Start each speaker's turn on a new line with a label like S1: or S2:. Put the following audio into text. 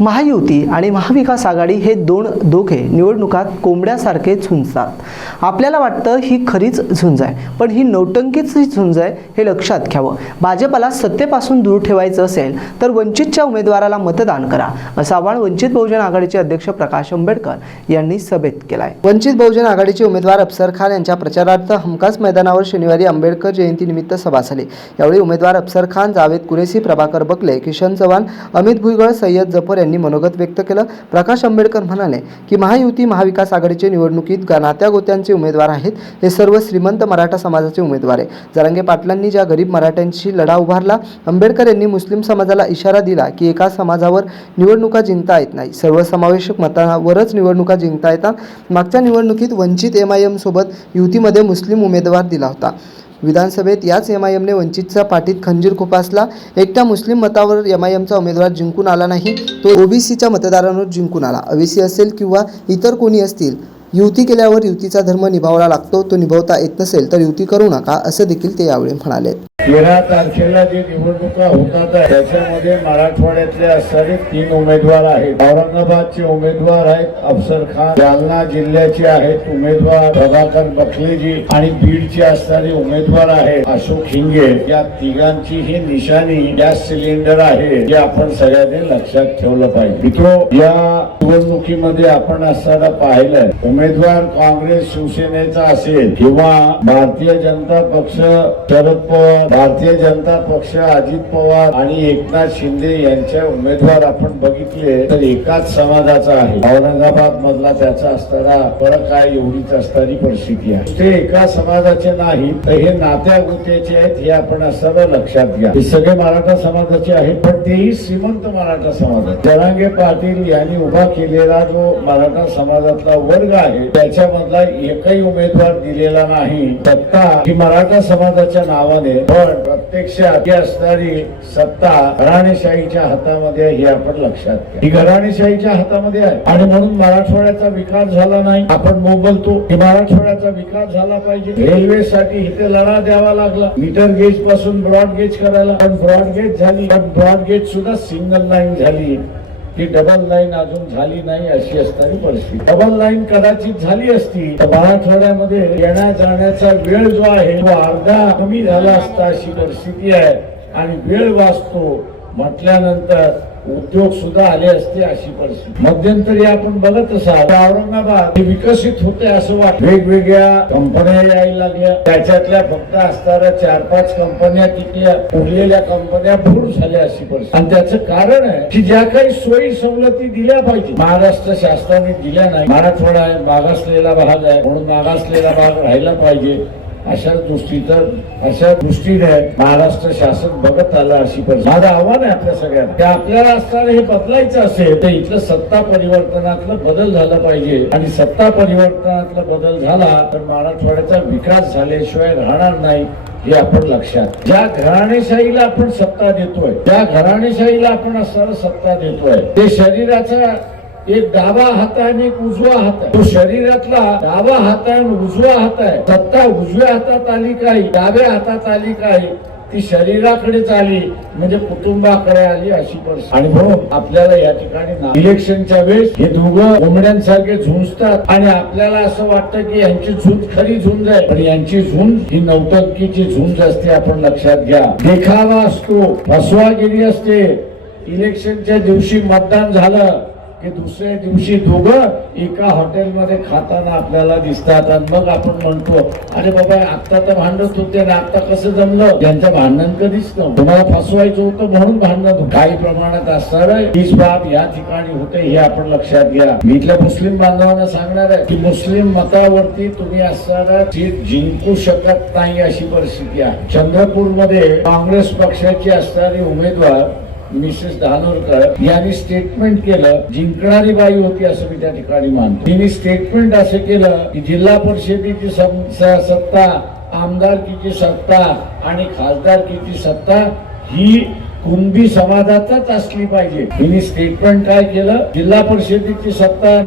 S1: महायुती आणि महाविकास आघाडी हे दोन दोघे निवडणुकात कोंबड्यासारखे झुंजतात. आपल्याला वाटतं ही खरीच झुंज आहे पण ही नौटंकीची झुंज आहे हे लक्षात घ्यावं. भाजपला सत्तेपासून दूर ठेवायचं असेल तर वंचितच्या उमेदवाराला मतदान करा असं आव्हान वंचित बहुजन आघाडीचे अध्यक्ष प्रकाश आंबेडकर यांनी सभेत केलाय. वंचित बहुजन आघाडीचे उमेदवार अफसर खान यांच्या प्रचारार्थ हमखास मैदानावर शनिवारी आंबेडकर जयंतीनिमित्त सभा झाली. यावेळी उमेदवार अफसर खान जावेद कुरेशी प्रभाकर बकले किशन चव्हाण अमित भुईगळ सय्यद जफर यांनी मनोगत व्यक्त केलं. प्रकाश आंबेडकर म्हणाले की महायुती महाविकास आघाडीचे निवडणुकीत नात्या गोत्यांचे उमेदवार आहेत. हे सर्व श्रीमंत मराठा समाजाचे उमेदवार आहे जरांगे पाटलांनी ज्या गरीब मराठ्यांशी लढा उभारला आंबेडकर यांनी मुस्लिम समाजाला इशारा दिला की एका समाजावर निवडणुका जिंकता येत नाही. सर्वसमावेशक मतावरच निवडणुका जिंकता येतात. मागच्या निवडणुकीत वंचित एम आय एम सोबत युतीमध्ये मुस्लिम उमेदवार दिला होता. विधानसभेत याच एम आय एमने वंचितचा पाठीत खंजीर खुपासला. एकट्या मुस्लिम मतावर एम आय एमचा उमेदवार जिंकून आला नाही तो ओबीसीच्या मतदारांवर जिंकून आला. ओबीसी असेल किंवा इतर कोणी असतील युती केल्यावर युतीचा धर्म निभावला लागतो तो निभावता येत नसेल तर युती करू नका असं देखील ते यावेळी म्हणाले.
S2: तेरा तारखेला जी निवडणुका होतात त्याच्यामध्ये मराठवाड्यातले असणारे तीन उमेदवार आहेत. औरंगाबादचे उमेदवार आहेत अफसर खान जालना जिल्ह्याचे आहेत उमेदवार प्रभाकर बखलेजी आणि बीडचे असणारे उमेदवार आहेत अशोक हिंगे. या तिघांची ही निशाणी गॅस सिलेंडर आहे हे आपण सगळ्यांनी लक्षात ठेवलं पाहिजे. मित्रो या निवडणुकीमध्ये आपण असताना पाहिलंय उमेदवार काँग्रेस शिवसेनेचा असेल किंवा भारतीय जनता पक्ष शरद पवार भारतीय जनता पक्ष अजित पवार आणि एकनाथ शिंदे यांच्या उमेदवार आपण बघितले तर एकाच समाजाचा आहे. औरंगाबाद मधला त्याचा असताना फरक काय एवढीच असणारी परिस्थिती आहे. ते एका समाजाचे नाही तर हे नात्या गोत्याचे आहेत हे आपण असताना लक्षात घ्या. हे सगळे मराठा समाजाचे आहेत पण तेही श्रीमंत मराठा समाज आहे जरांगे पाटील यांनी उभा केलेला जो मराठा समाजातला वर्ग आहे त्याच्यामधला एकही उमेदवार दिलेला नाही. सत्ता ही मराठा समाजाच्या नावाने पण प्रत्यक्षात ही असणारी सत्ता घराणेशाहीच्या हातामध्ये आहे हे आपण लक्षात घ्या. ही घराणेशाहीच्या हातामध्ये आहे. आणि म्हणून मराठवाड्याचा विकास झाला नाही. आपण मोबलतो. की मराठवाड्याचा विकास झाला पाहिजे. रेल्वेसाठी इथे लढा द्यावा लागला. मीटर गेजपासून ब्रॉड गेज करायला. पण ब्रॉड गेज झाली. पण ब्रॉड गेज सुद्धा सिंगल लाईन झाली. ती डबल लाईन अजून झाली नाही अशी असणारी परिस्थिती. डबल लाईन कदाचित झाली असती तर मराठवाड्यामध्ये येण्या जाण्याचा वेळ जो आहे तो अर्धा कमी झाला असता अशी परिस्थिती आहे. आणि वेळ वाचतो म्हटल्यानंतर उद्योग सुद्धा आले असते अशी परिस्थिती. मध्यंतरी आपण बघत असाल औरंगाबाद विकसित होते असं वाटत. वेगवेगळ्या कंपन्या यायला लागल्या. त्याच्यातल्या फक्त असणाऱ्या चार पाच कंपन्या तिथल्या उरलेल्या कंपन्या भूर झाल्या अशी परिस्थिती. आणि त्याचं कारण आहे की ज्या काही सोयी सवलती दिल्या पाहिजे महाराष्ट्र शासनाने दिल्या नाही. मराठवाडा आहे मागासलेला भाग आहे म्हणून मागासलेला भाग राहिला पाहिजे. अशा दृष्टीचं अशा दृष्टीने महाराष्ट्र शासन बघत आलं अशी पण माझं आव्हान आहे आपल्या सगळ्यांना. ते आपल्याला असताना हे बदलायचं असेल तर इथलं सत्ता परिवर्तनातलं बदल झाला पाहिजे. आणि सत्ता परिवर्तनातला बदल झाला तर मराठवाड्याचा विकास झाल्याशिवाय राहणार नाही हे आपण लक्षात ज्या घराणेशाहीला आपण सत्ता देतोय त्या घराणेशाहीला आपण असताना सत्ता देतोय. ते शरीराचा एक डावा हात आहे आणि एक उजवा हात आहे. तो शरीरातला डावा हात आहे आणि उजवा हात आहे. सत्ता उजव्या हातात आली काही डाव्या हातात आली काही ती शरीराकडेच आली म्हणजे कुटुंबाकडे आली अशी परिस्थिती. आणि म्हणून आपल्याला या ठिकाणी इलेक्शनच्या वेळेस हे दोघं कोंबड्यांसारखे झुंजतात. आणि आपल्याला असं वाटतं की यांची झुंज खरी झुंज आहे. पण यांची झुंज ही नौटंकीची झुंज असते आपण लक्षात घ्या. देखावा असतो फसवागिरी असते. इलेक्शनच्या दिवशी मतदान झालं की दुसऱ्या दिवशी दोघं एका हॉटेलमध्ये खाताना आपल्याला दिसतात. आणि मग आपण म्हणतो अरे बाबा आता तर भांडत होते ना आता कसं जमलं? त्यांच्या भांडण कधीच नव्हतं. तुम्हाला फसवायचं होतं म्हणून भांडण काही प्रमाणात असणार हीच बाब या ठिकाणी होते हे आपण लक्षात घ्या. मी इथल्या मुस्लिम बांधवांना सांगणार आहे की मुस्लिम मतावरती तुम्ही असणारा सीट जिंकू शकत नाही अशी परिस्थिती आहे. चंद्रपूरमध्ये काँग्रेस पक्षाची असणारी उमेदवार मिसेस धानोरकर यांनी स्टेटमेंट केलं जिंकणारी बाई होती असं मी त्या ठिकाणी मानतो. तिने स्टेटमेंट असं केलं की जिल्हा परिषदेची स- सत्ता आमदारकीची सत्ता आणि खासदारकीची सत्ता ही कुणबी समाजातच असली पाहिजे. तिने स्टेटमेंट काय केलं? जिल्हा परिषदेची सत्ता